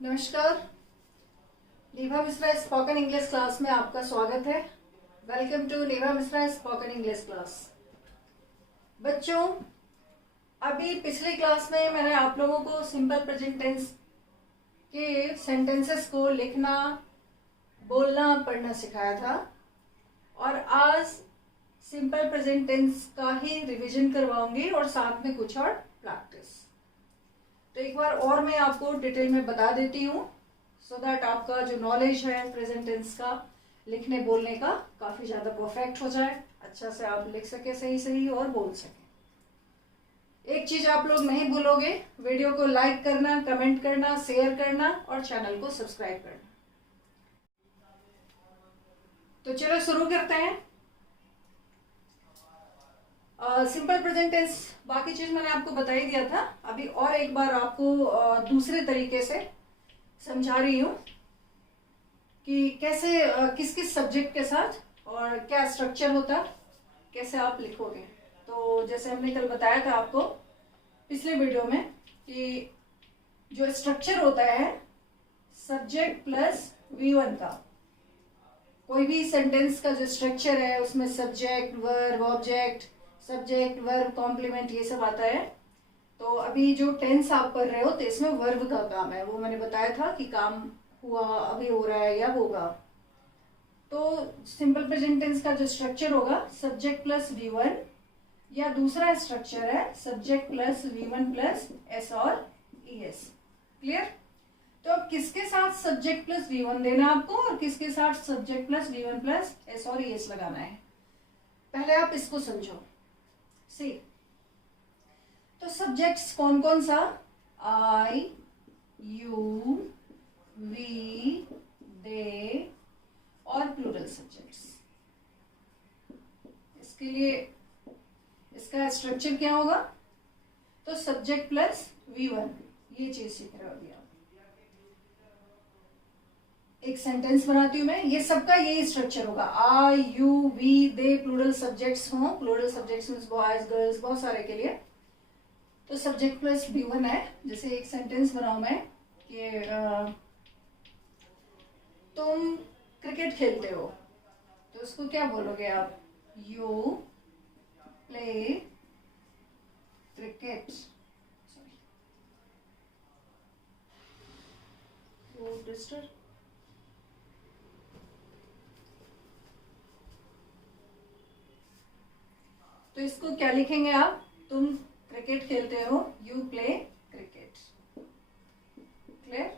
नमस्कार। Neha Mishra spoken English class में आपका स्वागत है। Welcome to Neha Mishra spoken English class. बच्चों, अभी पिछली क्लास में मैंने आप लोगों को सिंपल प्रेजेंट टेंस के सेंटेंसेस को लिखना, बोलना, पढ़ना सिखाया था और आज सिंपल प्रेजेंट टेंस का ही रिवीजन करवाऊंगी और साथ में कुछ और प्रैक्टिस। तो एक बार और मैं आपको डिटेल में बता देती हूँ सो दैट आपका जो नॉलेज है प्रेजेंट टेंस का लिखने बोलने का काफ़ी ज़्यादा परफेक्ट हो जाए, अच्छा से आप लिख सके सही सही और बोल सके। एक चीज़ आप लोग नहीं भूलोगे, वीडियो को लाइक करना, कमेंट करना, शेयर करना और चैनल को सब्सक्राइब करना। तो चलो शुरू करते हैं। सिंपल प्रेजेंट टेंस बाकी चीज मैंने आपको बता ही दिया था, अभी और एक बार आपको दूसरे तरीके से समझा रही हूँ कि कैसे किस किस सब्जेक्ट के साथ और क्या स्ट्रक्चर होता, कैसे आप लिखोगे। तो जैसे हमने कल बताया था आपको पिछले वीडियो में कि जो स्ट्रक्चर होता है सब्जेक्ट प्लस V1 का, कोई भी सेंटेंस का जो स्ट्रक्चर है उसमें subject, verb, object, subject, verb, complement, ये सब आता है। तो अभी जो टेंस आप पढ़ रहे हो तो इसमें वर्ब का काम है, वो मैंने बताया था कि काम हुआ, अभी हो रहा है या होगा। तो सिंपल प्रेजेंट टेंस का जो स्ट्रक्चर होगा सब्जेक्ट प्लस V1 या दूसरा स्ट्रक्चर है subject plus V1 plus S और ES। क्लियर? तो अब किसके साथ सब्जेक्ट प्लस V1 देना आपको और किसके साथ subject plus V1 plus S और ES लगाना है। पहले आप इसको समझो। सी, तो सब्जेक्ट्स कौन कौन सा? I, you, we, they और प्लूरल सब्जेक्ट्स। इसके लिए इसका स्ट्रक्चर क्या होगा? तो सब्जेक्ट प्लस V1, ये चीज सीख रहे हो अभी आप। एक सेंटेंस बनाती हूं मैं, ये सबका यही स्ट्रक्चर होगा। I, you, we, they plural subjects हों, plural subjects means boys, girls, बहुत सारे के लिए। तो सब्जेक्ट प्लस V1 है। जैसे एक सेंटेंस बनाऊं मैं कि तुम क्रिकेट खेलते हो, तो उसको क्या बोलोगे आप? You play cricket. सॉरी, तो इसको क्या लिखेंगे आप? तुम क्रिकेट खेलते हो, यू प्ले क्रिकेट। क्लियर?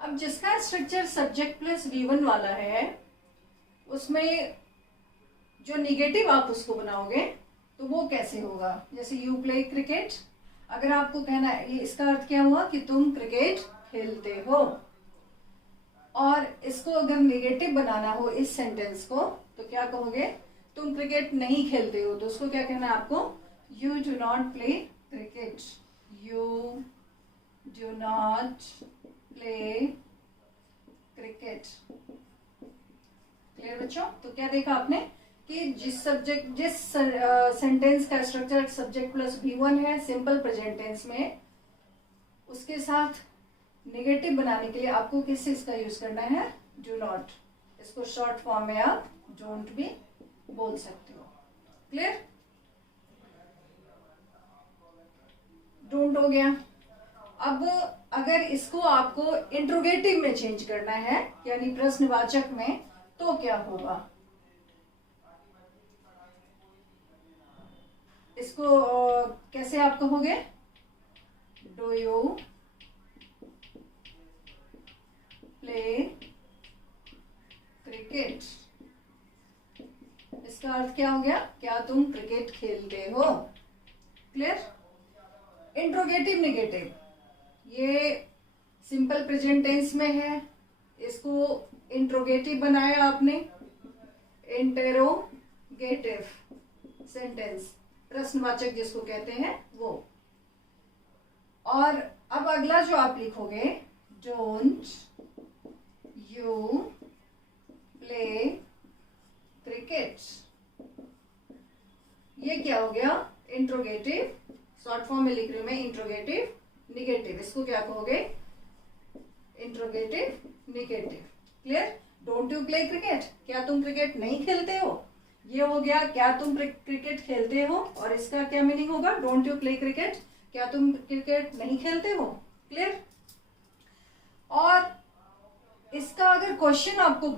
अब जिसका स्ट्रक्चर सब्जेक्ट प्लस V1 वाला है उसमें जो निगेटिव आप उसको बनाओगे तो वो कैसे होगा? जैसे यू प्ले क्रिकेट, अगर आपको कहना है ये, इसका अर्थ क्या हुआ कि तुम क्रिकेट खेलते हो। और इसको अगर निगेटिव बनाना हो इस सेंटेंस को तो क्या कहोगे? तुम क्रिकेट नहीं खेलते हो, तो उसको क्या कहना है आपको? You do not play cricket. You do not play cricket. Clear बच्चों? तो क्या देखा आपने कि जिस सेंटेंस का स्ट्रक्चर सब्जेक्ट प्लस V1 है सिंपल प्रेजेंट टेंस में, उसके साथ नेगेटिव बनाने के लिए आपको किस चीज का यूज करना है? Do not. इसको शॉर्ट फॉर्म में आप डोंट भी बोल सकते हो। क्लियर? डोंट हो गया। अब अगर इसको आपको इंट्रोगेटिव में चेंज करना है यानी प्रश्नवाचक में, तो क्या होगा? इसको कैसे आप कहोगे? Do you play cricket. इसका अर्थ क्या हो गया? क्या तुम क्रिकेट खेलते हो? क्लियर? इंट्रोगेटिव नेगेटिव ये सिंपल प्रेजेंट टेंस में है, इसको इंट्रोगेटिव बनाया आपने, इंटेरोगेटिव सेंटेंस, प्रश्नवाचक जिसको कहते हैं वो। और अब अगला जो आप लिखोगे, डोंट यू प्ले क्रिकेट, ये क्या हो गया? इंट्रोगेटिव। शॉर्ट फॉर्म में लिख रही हूं मैं, इंट्रोगेटिव निगेटिव। इसको क्या कहोगे? Interrogative negative. Clear? Don't you play cricket? क्या तुम क्रिकेट नहीं खेलते हो? ये हो गया क्या तुम क्रिकेट खेलते हो, और इसका क्या मीनिंग होगा? Don't you play cricket? क्या तुम क्रिकेट नहीं खेलते हो? क्लियर? और इसका अगर क्वेश्चन आपको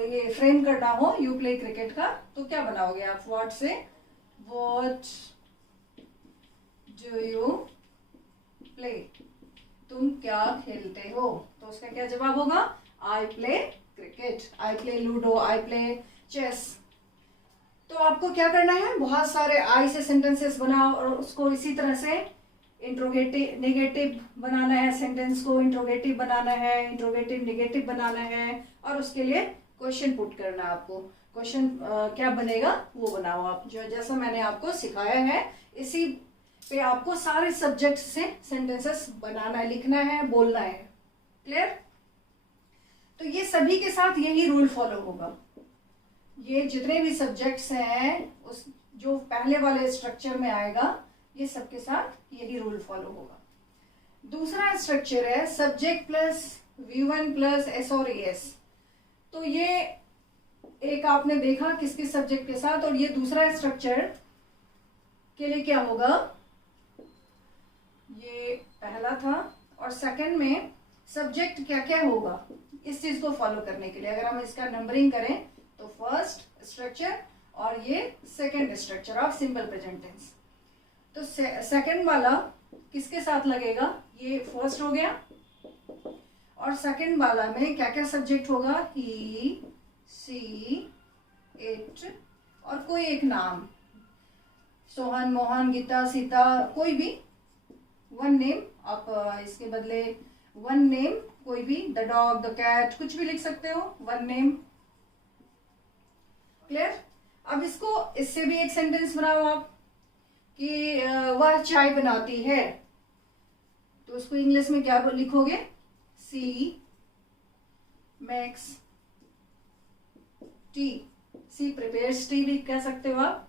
ये फ्रेम करना हो यू प्ले क्रिकेट का, तो क्या बनाओगे आप? व्हाट से, व्हाट डू यू प्ले? तुम क्या खेलते हो? तो उसका क्या जवाब होगा? I play cricket, I play ludo, I play chess. तो आपको क्या करना है? बहुत सारे आई से सेंटेंसेस बनाओ और उसको इसी तरह से इंट्रोगेटिव निगेटिव बनाना है, सेंटेंस को इंट्रोगेटिव बनाना है, इंट्रोगेटिव निगेटिव बनाना है, और उसके लिए क्वेश्चन पुट करना है आपको। क्वेश्चन क्या बनेगा वो बनाओ आप, जो जैसा मैंने आपको सिखाया है इसी पे आपको सारे सब्जेक्ट से सेंटेंसेस बनाना है, लिखना है, बोलना है। क्लियर? तो ये सभी के साथ यही रूल फॉलो होगा। ये जितने भी सब्जेक्ट्स हैं उस जो पहले वाले स्ट्रक्चर में आएगा, ये सबके साथ यही रूल फॉलो होगा। दूसरा स्ट्रक्चर है subject plus V1 plus S और ES। तो ये एक आपने देखा किसके सब्जेक्ट के साथ, और ये दूसरा स्ट्रक्चर के लिए क्या होगा? ये पहला था, और सेकंड में सब्जेक्ट क्या क्या होगा इस चीज को फॉलो करने के लिए अगर हम इसका नंबरिंग करें तो फर्स्ट स्ट्रक्चर और ये second structure of simple present tense. तो सेकंड वाला किसके साथ लगेगा? ये फर्स्ट हो गया, और सेकंड वाला में क्या क्या सब्जेक्ट होगा? ही, सी, इट और कोई एक नाम, सोहन, मोहन, गीता, सीता, कोई भी वन नेम। आप इसके बदले वन नेम कोई भी, द डॉग, द कैट, कुछ भी लिख सकते हो, वन नेम। क्लियर? अब इसको इससे भी एक सेंटेंस बनाओ आप कि वह चाय बनाती है, तो उसको इंग्लिश में क्या लिखोगे? सी मेक्स टी, सी प्रिपेयर्स टी भी कह सकते हो आप।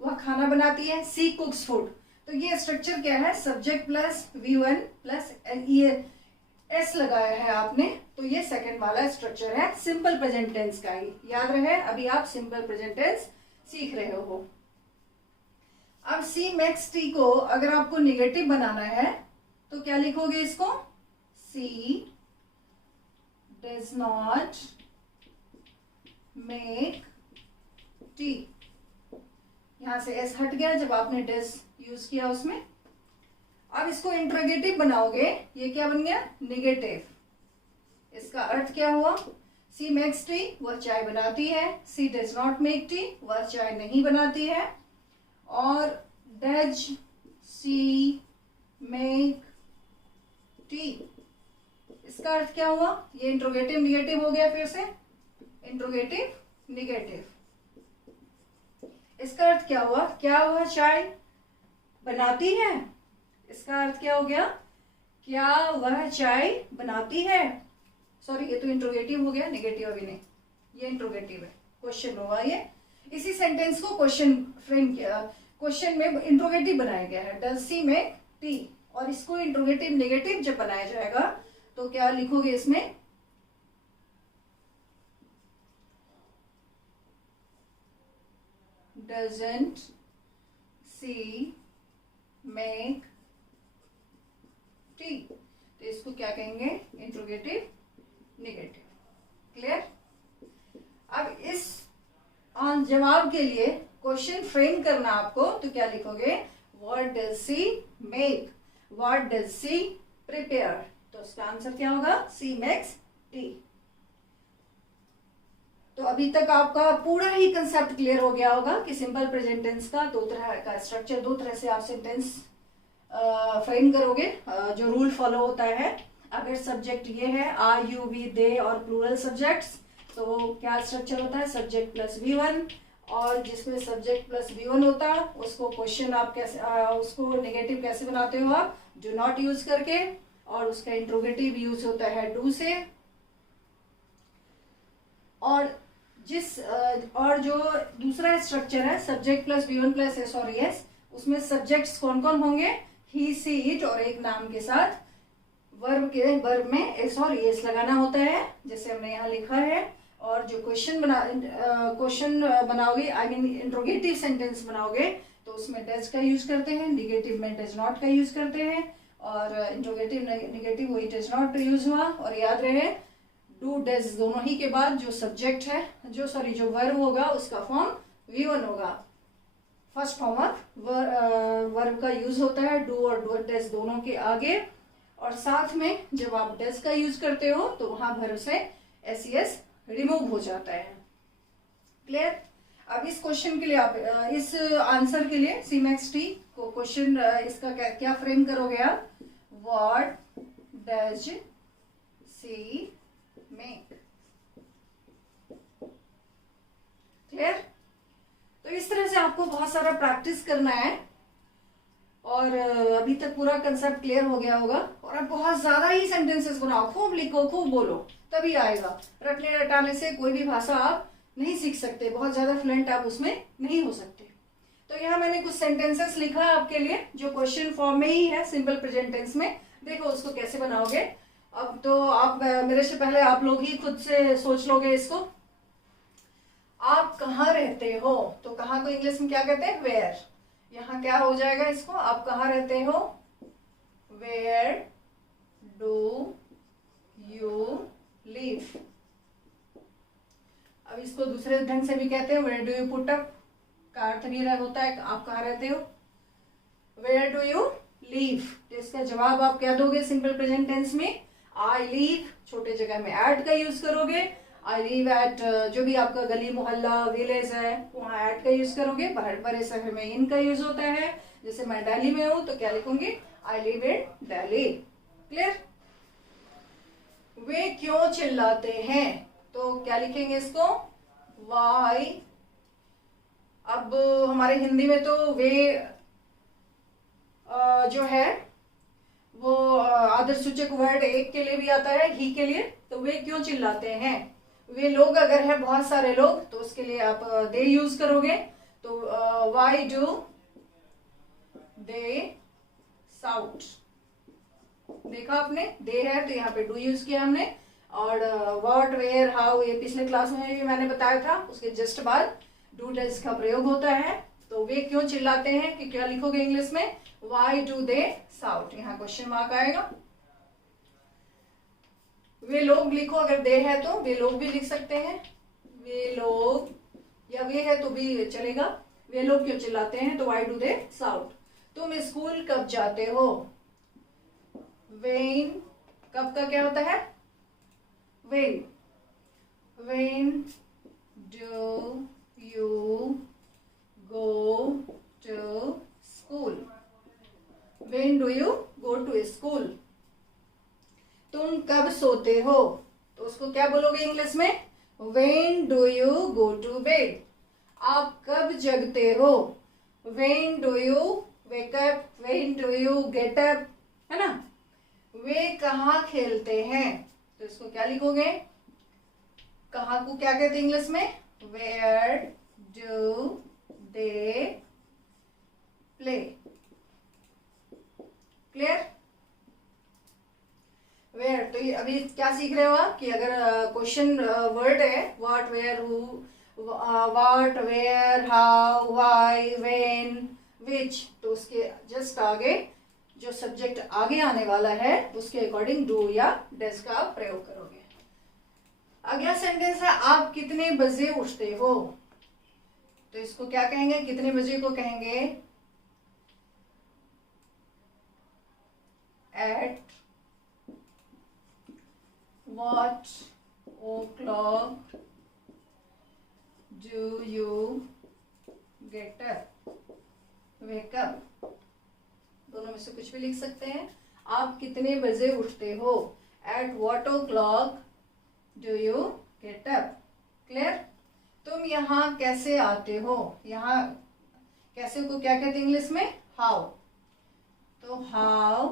वह खाना बनाती है, सी कुक्स फूड। तो ये स्ट्रक्चर क्या है? Subject plus V1 plus S लगाया है आपने, तो ये सेकंड वाला स्ट्रक्चर है सिंपल प्रेजेंट टेंस का ही। याद रहे, अभी आप सिंपल प्रेजेंट टेंस सीख रहे हो। अब सी मैक्स टी को अगर आपको निगेटिव बनाना है तो क्या लिखोगे इसको? सी डज नॉट मेक टी। यहां से एस हट गया जब आपने डज यूज किया उसमें। अब इसको इंट्रोगेटिव बनाओगे, ये क्या बन गया? निगेटिव। इसका अर्थ क्या हुआ? सी मेक्स टी, वह चाय बनाती है। सी डज नॉट मेक टी, वह चाय नहीं बनाती है। और डज सी मेक टी, इसका अर्थ क्या हुआ? ये इंट्रोगेटिव निगेटिव हो गया, फिर से इंट्रोगेटिव निगेटिव। इसका अर्थ क्या हुआ? क्या वह चाय बनाती है? इसका अर्थ क्या हो गया? क्या वह चाय बनाती है? सॉरी, ये तो इंट्रोगेटिव हो गया, निगेटिव अभी नहीं, ये इंट्रोगेटिव है, क्वेश्चन होगा ये। इसी सेंटेंस को क्वेश्चन फ्रेम किया, क्वेश्चन में इंट्रोगेटिव बनाया गया है, डज सी मेक टी। और इसको इंट्रोगेटिव निगेटिव जब बनाया जाएगा तो क्या लिखोगे इसमें? Doesn't see make tea. तो इसको क्या कहेंगे? Interrogative negative. क्लियर? अब इस जवाब के लिए क्वेश्चन फ्रेम करना आपको, तो क्या लिखोगे? What does she make, what does she prepare. तो उसका आंसर क्या होगा? सी मेक्स टी। तो अभी तक आपका पूरा ही कंसेप्ट क्लियर हो गया होगा कि सिंपल प्रेजेंट टेंस का दो तरह का स्ट्रक्चर, दो तरह से आप सेंटेंस फ्रेम करोगे। जो रूल फॉलो होता है, अगर सब्जेक्ट ये है आई, यू, वी, दे और प्लूरल सब्जेक्ट्स, तो क्या स्ट्रक्चर होता है? सब्जेक्ट प्लस V1, और जिसमें सब्जेक्ट प्लस V1 होता है उसको क्वेश्चन आप कैसे उसको नेगेटिव कैसे बनाते हो? आप डू नॉट यूज करके, और उसका इंट्रोगेटिव यूज होता है डू से। और जो दूसरा स्ट्रक्चर है subject plus V1 plus S और ES, उसमें सब्जेक्ट्स कौन कौन होंगे? ही, सी, इट और एक नाम के साथ वर्ब में एस और एस लगाना होता है, जैसे हमने यहाँ लिखा है। और जो क्वेश्चन बनाओगे, आई मीन इंट्रोगेटिव सेंटेंस बनाओगे, तो उसमें डज का यूज करते हैं, निगेटिव में डज नॉट का यूज करते हैं, और इंट्रोगेटिव निगेटिव वही डज नॉट यूज हुआ। और याद रहे डू डज दोनों ही के बाद जो सब्जेक्ट है, जो वर्ब होगा उसका फॉर्म V1 होगा। फर्स्ट फॉर्म ऑफ वर्ब का यूज होता है डू और डज दोनों के आगे, और साथ में जब आप डज का यूज करते हो तो वहां वर्ब से एस रिमूव हो जाता है। क्लियर? अब इस क्वेश्चन के लिए आप इस आंसर के लिए CMAX-T को क्वेश्चन इसका क्या फ्रेम करोगे आप? What does she make? Clear? तो इस तरह से आपको बहुत सारा प्रैक्टिस करना है, और अभी तक पूरा कंसेप्ट क्लियर हो गया होगा। और अब बहुत ज्यादा ही सेंटेंसेस बनाओ, खूब लिखो, खूब बोलो, तभी आएगा। रटने रटाने से कोई भी भाषा आप नहीं सीख सकते, बहुत ज्यादा फ्लुएंट आप उसमें नहीं हो सकते। तो यहाँ मैंने कुछ सेंटेंसेस लिखा है आपके लिए, जो क्वेश्चन फॉर्म में ही है, सिंपल प्रेजेंट टेंस में। देखो उसको कैसे बनाओगे। अब तो आप मेरे से पहले आप लोग ही खुद से सोच लोगे इसको। आप कहाँ रहते हो, तो कहाँ को इंग्लिश में क्या कहते हैं? वेयर। यहाँ क्या हो जाएगा इसको? आप कहाँ रहते हो? Where do you live. अब इसको दूसरे ढंग से भी कहते हैं where do you put up, का अर्थ भी होता है आप कहाँ रहते हो। वेयर डू यू लीव, तो इसका जवाब आप क्या दोगे सिंपल प्रेजेंट टेंस में? I leave. छोटे जगह में एट का यूज करोगे। आई लीव एट, जो भी आपका गली मोहल्ला विलेज है वहां एट का यूज करोगे। बड़े शहर में इन का यूज होता है। जैसे मैं दिल्ली में हूं तो क्या लिखूंगी? I live in Delhi. Clear? वे क्यों चिल्लाते हैं, तो क्या लिखेंगे इसको? वाई। अब हमारे हिंदी में तो वे जो है वो आदर सूचक वर्ड एक के लिए भी आता है, ही के लिए। तो वे क्यों चिल्लाते हैं, वे लोग अगर है बहुत सारे लोग तो उसके लिए आप दे यूज करोगे। तो वाई डू दे साउट। देखा आपने, दे है तो यहाँ पे डू यूज किया हमने। और व्हाट वेयर हाउ ये पिछले क्लास में भी मैंने बताया था, उसके जस्ट बाद डू डज का प्रयोग होता है। तो वे क्यों चिल्लाते हैं कि क्या लिखोगे इंग्लिश में? Why do they shout. यहाँ क्वेश्चन मार्क आएगा। वे लोग लिखो, अगर दे है तो वे लोग भी लिख सकते हैं, वे लोग, या वे है तो भी चलेगा। वे लोग क्यों चिल्लाते हैं, तो वाई डू दे साउट। तुम स्कूल कब जाते हो? वेन, कब का क्या होता है? When. When do you go to school? When do you go to school? तुम कब सोते हो, तो उसको क्या बोलोगे इंग्लिश में? When do you go to bed. आप कब जगते हो? When do you wake up, when do you get up, है ना। वे कहाँ खेलते हैं, तो इसको क्या लिखोगे? कहाँ को क्या कहते हैं इंग्लिश में? Where do they play. Clear? Where, तो ये अभी क्या सीख रहे हो आप कि अगर क्वेश्चन वर्ड है what where who, what where how why when which, तो उसके जस्ट आगे जो सब्जेक्ट आगे आने वाला है उसके अकॉर्डिंग डू या डज का आप प्रयोग करोगे। अगला सेंटेंस है आप कितने बजे उठते हो, तो इसको क्या कहेंगे? कितने बजे को कहेंगे? At what o'clock do you get up? wake up, दोनों में से कुछ भी लिख सकते हैं। आप कितने बजे उठते हो? at what o'clock do you get up? Clear? तुम यहाँ कैसे आते हो? यहाँ कैसे को क्या कहते हैं इंग्लिश में? हाउ। तो how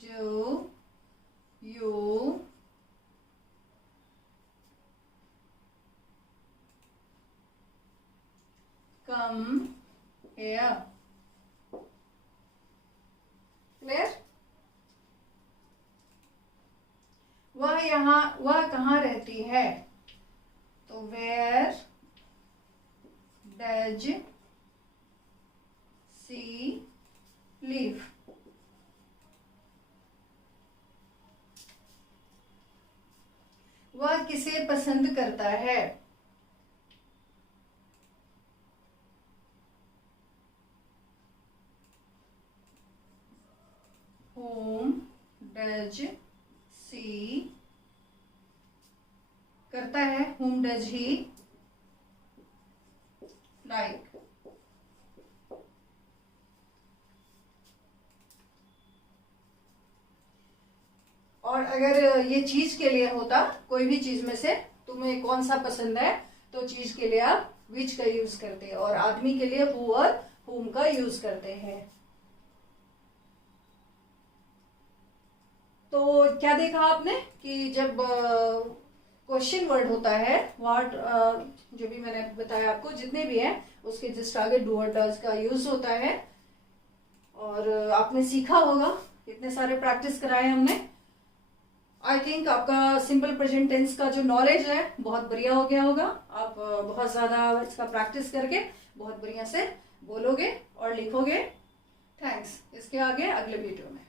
do you come here? Clear? वह कहाँ रहती है, तो वेयर डज सी लिव। वह किसे पसंद करता है, whom does she, करता है whom does he like। और अगर ये चीज के लिए होता, कोई भी चीज में से तुम्हें कौन सा पसंद है, तो चीज के लिए आप विच का यूज करते हैं, और आदमी के लिए हु और whom का यूज करते हैं। तो क्या देखा आपने कि जब क्वेश्चन वर्ड होता है, व्हाट, जो भी मैंने बताया आपको, जितने भी हैं उसके जस्ट आगे डू और डज का यूज होता है। और आपने सीखा होगा, कितने सारे प्रैक्टिस कराए हमने। आई थिंक आपका सिंपल प्रेजेंट टेंस का जो नॉलेज है बहुत बढ़िया हो गया होगा। आप बहुत ज्यादा इसका प्रैक्टिस करके बहुत बढ़िया से बोलोगे और लिखोगे। थैंक्स। इसके आगे अगले वीडियो में।